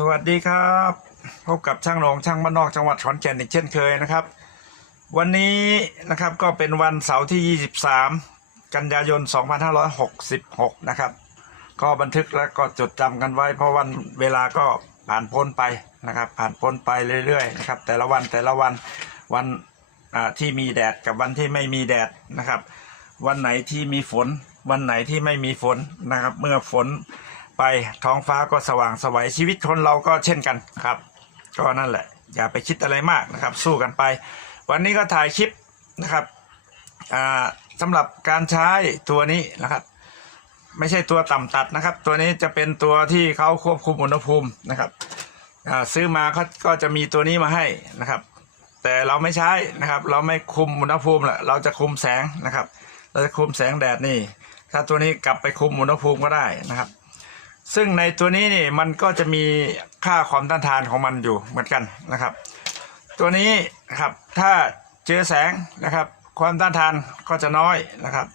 สวัสดีครับพบกับช่างโหนงช่างบ้านนอกจังหวัดขอนแก่นอีกเช่นเคยนะครับ วันนี้นะครับก็เป็นวันเสาร์ที่ 23 กันยายน 2566 นะครับ ก็บันทึกแล้วก็จดจำกันไว้ เพราะวันเวลาก็ผ่านพ้นไปนะครับ ผ่านพ้นไปเรื่อยๆนะครับแต่ละวันแต่ละวันวันที่มีแดดกับวันที่ไม่มีแดดนะครับ วันไหนที่มีฝน วันไหนที่ไม่มีฝนนะครับ เมื่อฝน ไปท้องฟ้าก็สว่างสวัยชีวิตคนเราก็เช่นกันครับ ก็นั่นแหละ อย่าไปคิดอะไรมากนะครับ สู้กันไป วันนี้ก็ถ่ายคลิปนะครับสำหรับการใช้ตัวนี้นะครับ ไม่ใช่ตัวต่ำตัดนะครับ ตัวนี้จะเป็นตัวที่เขาควบคุมอุณหภูมินะครับซื้อมาเขาก็จะมีตัวนี้มาให้นะครับ แต่เราไม่ใช้นะครับ เราไม่คุมอุณหภูมิแหละเราจะคุมแสงนะครับ เราจะคุมแสงแดดนี่ ถ้าตัวนี้กลับไปคุมอุณหภูมิก็ได้นะครับ ซึ่งในตัวนี้นี่มันก็จะมีค่าความต้านทานของมันอยู่เหมือนกันนะครับ ตัวนี้ครับถ้าเจอแสงนะครับ ความต้านทานก็จะน้อยนะครับ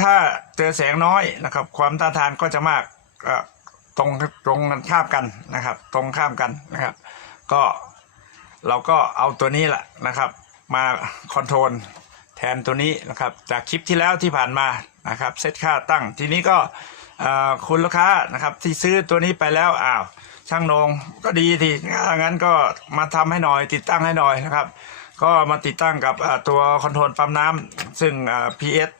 ถ้าเจอแสงน้อยนะครับ ความต้านทานก็จะมากตรงตรงกันข้ามกันนะครับ ตรงข้ามกันนะครับ ก็เราก็เอาตัวนี้แหละนะครับ มาคอนโทรลแทนตัวนี้นะครับ จากคลิปที่แล้วที่ผ่านมานะครับ เซตค่าตั้งทีนี้ก็ คุณลูกค้านะครับ ที่ซื้อตัวนี้ไปแล้วอ้าวช่างนงก็ดีทีงั้นก็มาทำให้หน่อย ติดตั้งให้หน่อยนะครับ ก็มาติดตั้งกับตัวคอนโทรลปั๊มน้ำซึ่ง PS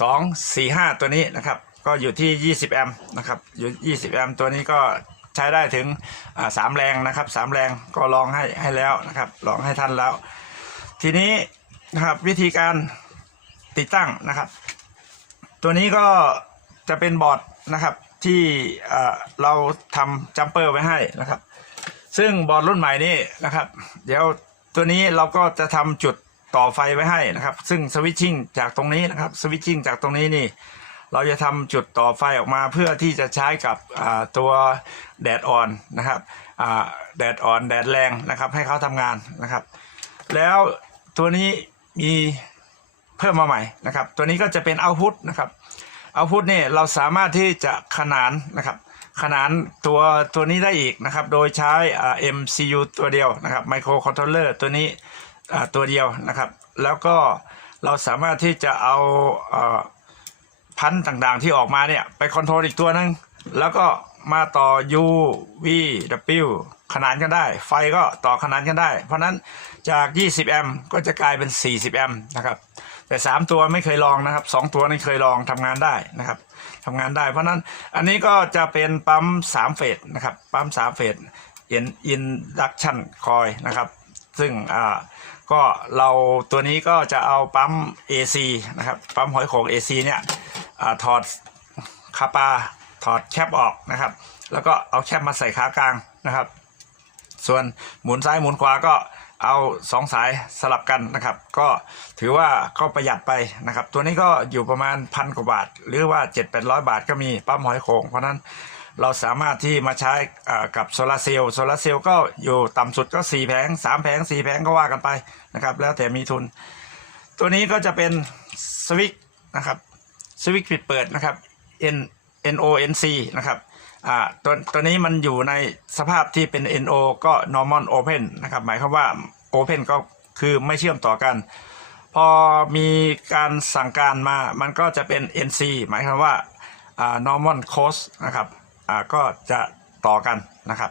สองสี่ห้าตัวนี้นะครับ ก็อยู่ที่ 20 แอมป์นะครับอยู่20 แอมป์ตัวนี้ก็ใช้ได้ถึงสามแรงนะครับสามแรงก็ลองให้ให้แล้วนะครับลองให้ท่านแล้ว ทีนี้นะครับวิธีการติดตั้งนะครับ ตัวนี้ก็ จะเป็นบอร์ดนะครับที่เราทำจัมเปอร์ไว้ให้นะครับ ซึ่งบอร์ดรุ่นใหม่นี้นะครับ เดี๋ยวตัวนี้เราก็จะทำจุดต่อไฟไว้ให้นะครับ ซึ่งสวิตชิ่งจากตรงนี้นะครับสวิตชิ่งจากตรงนี้นี่เราจะทำจุดต่อไฟออกมาเพื่อที่จะใช้กับตัวแดดอ่อนนะครับแดดอ่อนแดดแรงนะครับ ให้เขาทำงานนะครับ แล้วตัวนี้มีเพิ่มมาใหม่นะครับ ตัวนี้ก็จะเป็นเอาพุทนะครับ เอาพุทเนี่ยเราสามารถที่จะขนานนะครับขนานตัวตัวนี้ได้อีกนะครับ โดยใช้ MCU ตัวเดียวนะครับไมโครคอนโทรลเลอร์ตัวนี้ตัวเดียวนะครับ แล้วก็เราสามารถที่จะเอาพันธ์ต่างๆที่ออกมาเนี่ย ไปคอนโทรลอีกตัวหนึง แล้วก็มาต่อ U V W ขนานกันได้ ไฟก็ต่อขนานกันได้ เพราะนั้นจาก 20 แอมป์ก็จะกลายเป็น 40 แอมป์นะครับ แต่3ตัวไม่เคยลองนะครับ2ตัวนี่เคยลองทำงานได้นะครับทำงานได้ เพราะฉะนั้นอันนี้ก็จะเป็นปั๊ม3เฟสนะครับปั๊ม3เฟสอินอินดักชันคอยนะครับซึ่งอ่าก็เราตัวนี้ก็จะเอาปั๊ม AC นะครับปั๊มหอยโขง AC เนี่ยอถอดคาปาถอดแคปออกนะครับ แล้วก็เอาแคปมาใส่ขากลางนะครับ ส่วนหมุนซ้ายหมุนขวาก็ เอาสองสายสลับกันนะครับ ก็ถือว่าก็ประหยัดไปนะครับ ตัวนี้ก็อยู่ประมาณพันกว่าบาท หรือว่า 7 8 0 0 บาทก็มีปั๊มหอยโขงเพราะนั้นเราสามารถที่มาใช้กับโซลาร์เซลล์โซลาร์เซลล์ก็อยู่ต่ำสุดก็ 4 แผง 3 แผง 4 แผงก็ว่ากันไปนะครับ แล้วแต่มีทุน ตัวนี้ก็จะเป็นสวิตนะครับสวิตช์ปิดเปิดนะครับ N N O N C นะครับ อ่าตัวตัวนี้มันอยู่ในสภาพที่เป็น NO ก็ normal open นะครับ หมายความว่า open ก็คือไม่เชื่อมต่อกัน พอมีการสั่งการมา มันก็จะเป็น NC หมายความว่าอ่า normal close นะครับอ่าก็จะต่อกันนะครับ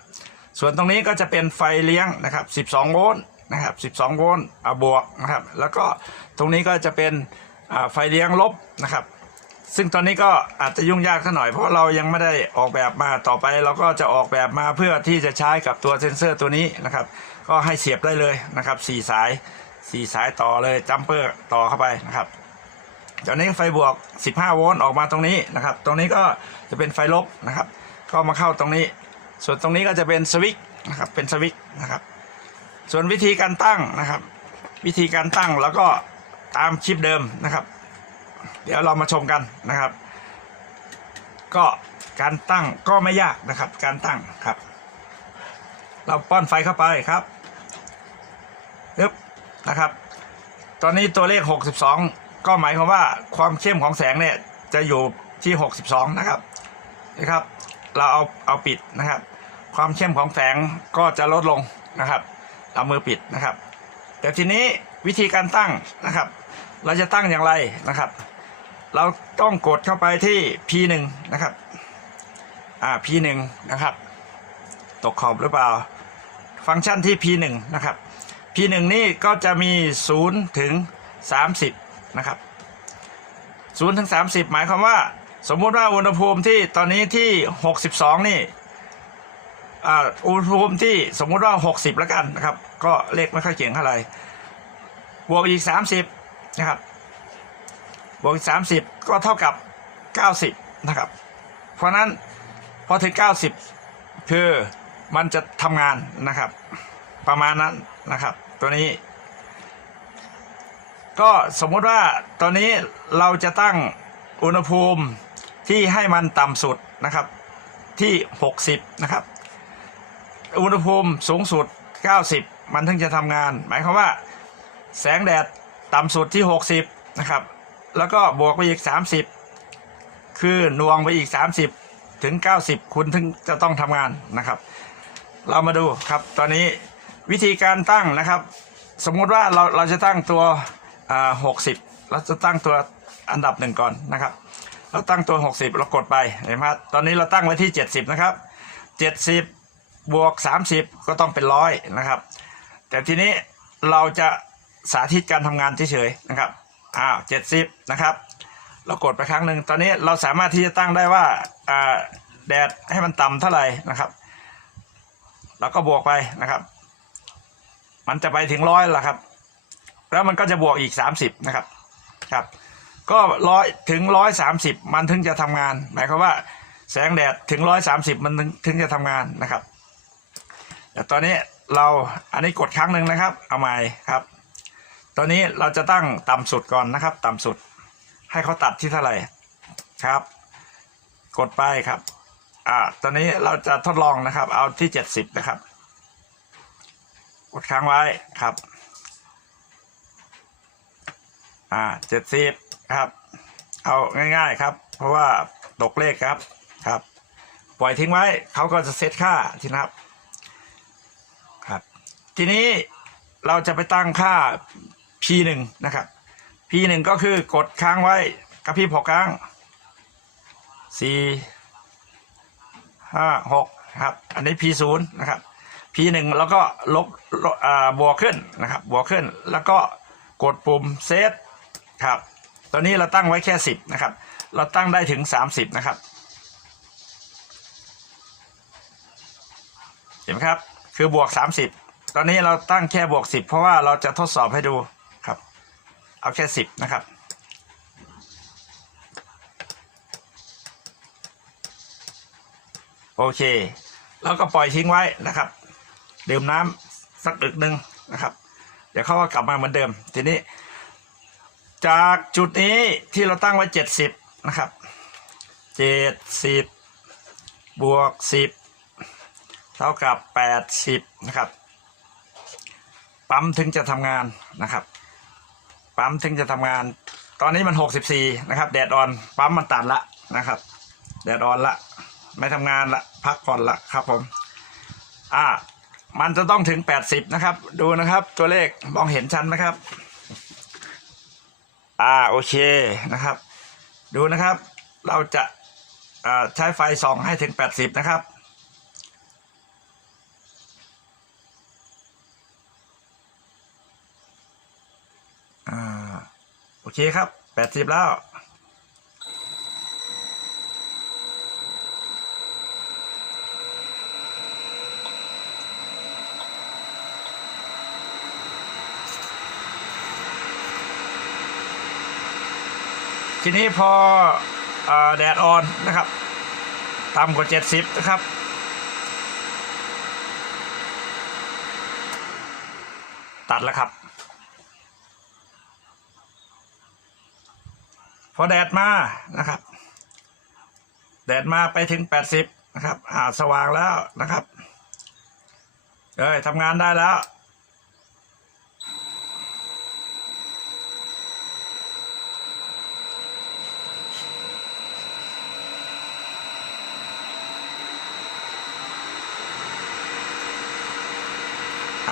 ส่วนตรงนี้ก็จะเป็นไฟเลี้ยงนะครับ 12 โวลต์นะครับ 12 โวลต์บวกนะครับ แล้วก็ตรงนี้ก็จะเป็นไฟเลี้ยงลบนะครับ ซึ่งตอนนี้ก็อาจจะยุ่งยากสักหน่อย เพราะเรายังไม่ได้ออกแบบมาต่อไปเราก็จะออกแบบมาเพื่อที่จะใช้กับตัวเซ็นเซอร์ตัวนี้นะครับ ก็ให้เสียบได้เลยนะครับสี่สายสี่สายต่อเลยจัมเปอร์ต่อเข้าไปนะครับตอนนี้ไฟบวก 15 โวลต์ออกมาตรงนี้นะครับ ตรงนี้ก็จะเป็นไฟลบนะครับ ก็มาเข้าตรงนี้ ส่วนตรงนี้ก็จะเป็นสวิตช์นะครับ เป็นสวิตช์นะครับ ส่วนวิธีการตั้งนะครับ วิธีการตั้งแล้วก็ตามคลิปเดิมนะครับ เดี๋ยวเรามาชมกันนะครับ ก็การตั้งก็ไม่ยากนะครับ การตั้งครับ เราป้อนไฟเข้าไปครับปึ๊บนะครับ ตอนนี้ตัวเลข 62 ก็หมายความว่าความเข้มของแสงเนี่ยจะอยู่ที่ 62 นะครับนะครับ เราเอาเอาปิดนะครับ ความเข้มของแสงก็จะลดลงนะครับ เอามือปิดนะครับ แต่ทีนี้วิธีการตั้งนะครับ เราจะตั้งอย่างไรนะครับ เราต้องกดเข้าไปที่ P1 นะครับ อ่า P1 นะครับ ตกขอบหรือเปล่า ฟังก์ชันที่ P1 นะครับ P1 นี่ก็จะมี 0 ถึง 30 นะครับ 0 ถึง 30 หมายความว่า สมมุติว่าอุณหภูมิที่ตอนนี้ที่ 62 นี่อ่าอุณหภูมิที่สมมุติว่า 60 แล้วกันนะครับ ก็เลขไม่ค่อยเก่งเท่าไหร่บวกอีก 30 นะครับ บวกอีก30ก็เท่ากับ90นะครับ เพราะนั้นพอถึง90คือมันจะทำงานนะครับ ประมาณนั้นนะครับ ตัวนี้ ก็สมมติว่าตอนนี้เราจะตั้งอุณหภูมิที่ให้มันต่ำสุดนะครับที่ 60 นะครับ อุณหภูมิสูงสุด 90 มันถึงจะทำงาน หมายความว่า แสงแดดต่ำสุดที่ 60 นะครับ แล้วก็บวกไปอีก30คือหน่วงไปอีก30ถึง90คุณถึงจะต้องทำงานนะครับ เรามาดูครับตอนนี้วิธีการตั้งนะครับ สมมุติว่าเราเราจะตั้งตัวอ่า60เราจะตั้งตัวอันดับหนึ่งก่อนนะครับ เราตั้งตัว 60 เรากดไปเห็นไหมตอนนี้เราตั้งไว้ที่ 70 นะครับ 70 บวก 30 ก็ต้องเป็นร้อยนะครับ แต่ทีนี้เราจะสาธิตการทำงานเฉยๆนะครับ อ้าว70นะครับ เรากดไปครั้งหนึ่งตอนนี้เราสามารถที่จะตั้งได้ว่าอ่าแดดให้มันต่ำเท่าไหร่นะครับเราก็บวกไปนะครับ มันจะไปถึงร้อยละครับ แล้วมันก็จะบวกอีก30นะครับครับ ก็ร้อยถึงร้อยสามสิบมันถึงจะทำงาน หมายความว่าแสงแดดถึงร้อยสามสิบมันถึงถึงจะทำงานนะครับแต่ตอนนี้เราอันนี้กดครั้งหนึ่งนะครับ เอาใหม่ครับ ตอนนี้เราจะตั้งต่ำสุดก่อนนะครับ ต่ำสุด ให้เขาตัดที่เท่าไหร่ครับ กดไปครับ อ่า ตอนนี้เราจะทดลองนะครับ เอาที่เจ็ดสิบนะครับ กดค้างไว้ครับ อ่าเจ็ดสิบครับ เอาง่าย ๆครับ เพราะว่าตกเลขครับครับ ปล่อยทิ้งไว้เขาก็จะเซตค่าทีนะครับ ครับ ทีนี้เราจะไปตั้งค่า p หนึ่งนะครับ p หนึ่งก็คือกดค้างไว้กระพริบหกครั้งสี่ห้าหกครับ อันนี้ p ศูนย์นะครับ p หนึ่งแล้วก็ลบบบวกขึ้นนะครับบวกขึ้นแล้วก็กดปุ่มเซตครับตอนนี้เราตั้งไว้แค่สิบนะครับ เราตั้งได้ถึงสามสิบนะครับ เห็นไหมครับ คือบวก 30 ตอนนี้เราตั้งแค่บวก 10 เพราะว่าเราจะทดสอบให้ดู เอาแค่10นะครับ โอเค แล้วก็ปล่อยทิ้งไว้นะครับ ดื่มน้ำสักอึกหนึ่งนะครับ เดี๋ยวเขาก็กลับมาเหมือนเดิม ทีนี้ จากจุดนี้ที่เราตั้งไว้70นะครับ70บบวก10เท่ากับ80นะครับ ปั๊มถึงจะทำงานนะครับ ปั๊มถึงจะทำงาน ตอนนี้มัน64นะครับ แดดออนปั๊มมันตัดละนะครับ แดดออนละ ไม่ทำงานละพักผ่อนละครับผมอ่ามันจะต้องถึง80นะครับ ดูนะครับ ตัวเลขมองเห็นชันไหมครับ อ่าโอเคนะครับ ดูนะครับ เราจะอ่าใช้ไฟส่องให้ถึง80นะครับ โอเคครับ80แล้วทีนี้พออแดดออนนะครับต่ำกว่า70นะครับ ตัดแล้วครับ พอแดดมานะครับ แดดมาไปถึงแปดสิบนะครับอ่าสว่างแล้วนะครับเอ้ยทำงานได้แล้ว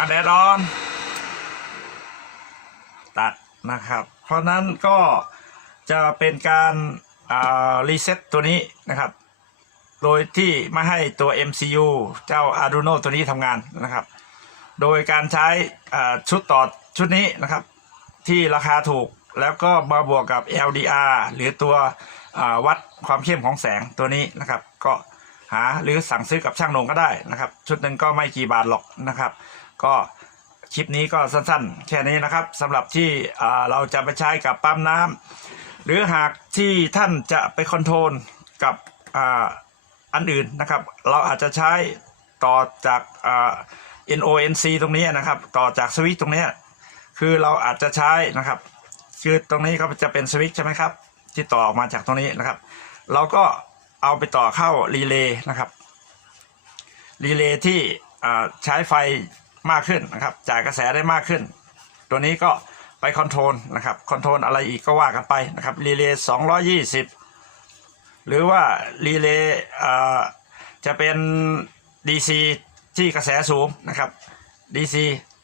แดดออน ตัดนะครับ เพราะนั้นก็ จะเป็นการรีเซ็ตตัวนี้นะครับ โดยที่ไม่ให้ตัว MCU เจ้า Arduino ตัวนี้ทำงานนะครับ โดยการใช้ชุดต่อชุดนี้นะครับ ที่ราคาถูกแล้วก็มาบวกกับ LDR หรือตัววัดความเข้มของแสงตัวนี้นะครับ ก็หาหรือสั่งซื้อกับช่างนงก็ได้นะครับ ชุดหนึ่งก็ไม่กี่บาทหรอกนะครับ ก็คลิปนี้ก็สั้นๆ แค่นี้นะครับสำหรับที่เราจะไปใช้กับปั๊มน้ำ หรือหากที่ท่านจะไปคอนโทรลกับอ่าอันอื่นนะครับ เราอาจจะใช้ต่อจากอ่า NONC ตรงนี้นะครับ ต่อจากสวิตช์ตรงนี้ คือเราอาจจะใช้นะครับ คือตรงนี้ก็จะเป็นสวิตช์ใช่ไหมครับ ที่ต่อออกมาจากตรงนี้นะครับ เราก็เอาไปต่อเข้ารีเลย์นะครับ รีเลย์ที่ใช้ไฟมากขึ้นนะครับ จ่ายกระแสได้มากขึ้น ตัวนี้ก็ ไปคอนโทรลนะครับคอนโทรลอะไรอีกก็ว่ากันไปนะครับรีเลย์220หรือว่ารีเลย์จะเป็น DC ที่กระแสสูงนะครับ DC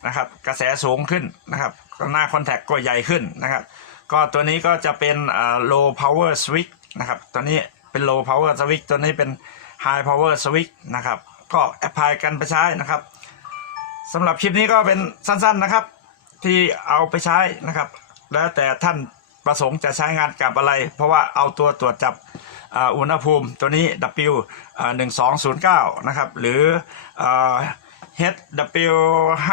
นะครับกระแสสูงขึ้นนะครับหน้าคอนแทคก็ใหญ่ขึ้นนะครับ ก็ตัวนี้ก็จะเป็น low power switch นะครับตัวนี้เป็น low power switch ตัวนี้เป็น high power switch นะครับ ก็แอพพลายกันไปใช้นะครับสำหรับคลิปนี้ก็เป็นสั้นๆนะครับ ที่เอาไปใช้นะครับ แล้วแต่ท่านประสงค์จะใช้งานกับอะไร เพราะว่าเอาตัวตรวจจับอุณหภูมิตัวนี้ W หนึ่งสองศูนะครับ หรือ HW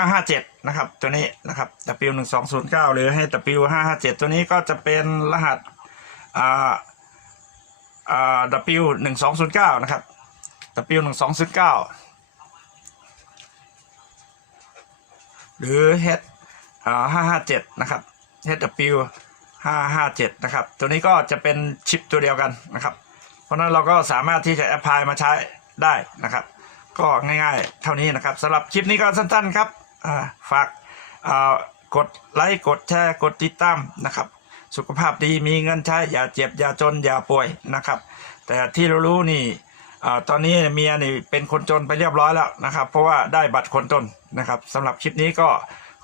557นะครับ ตัวนี้นะครับ W 1 2 0 9หรือ HW 557ตัวนี้ก็จะเป็นรหัส W 1 2 0 9นะครับ W 1 2 0 9หรือ H อ่า557 นะครับ HW 557 นะครับ ตัวนี้ก็จะเป็นชิปตัวเดียวกันนะครับ เพราะนั้นเราก็สามารถที่จะแอพพลายมาใช้ได้นะครับ ก็ง่ายๆ เท่านี้นะครับสำหรับคลิปนี้ก็สั้นๆครับอ่าฝากอ่ากดไลค์กดแชร์กดติดตามนะครับ สุขภาพดีมีเงินใช้อย่าเจ็บอย่าจนอย่าป่วยนะครับ แต่ที่เรารู้นี่อาตอนนี้เมียนี่เป็นคนจนไปเรียบร้อยแล้วนะครับ เพราะว่าได้บัตรคนจนนะครับสำหรับคลิปนี้ก็